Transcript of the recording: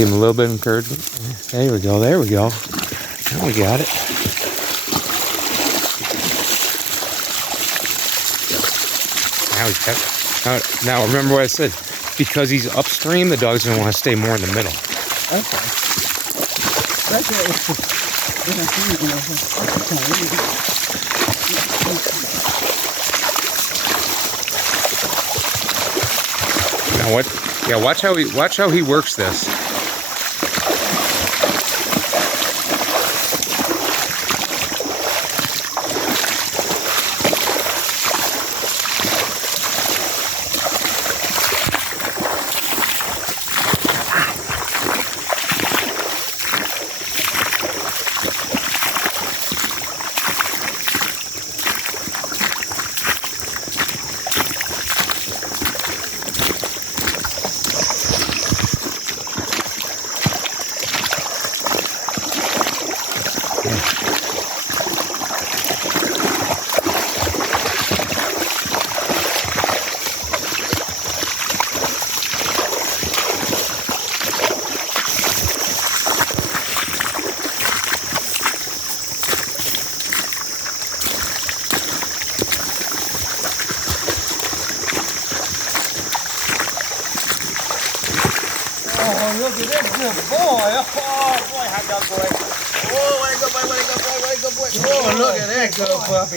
give him a little bit of encouragement. There we go. There we go. Now we got it. Now he's got it. Now remember what I said. Because he's upstream, the dog's going to want to stay more in the middle. Okay. Now what? Yeah, watch how he works this. Oh, look at that good boy. Oh, boy, hot dog boy. Oh, way to go, boy, way to go, boy, way to go, boy. Oh, look at that good puppy.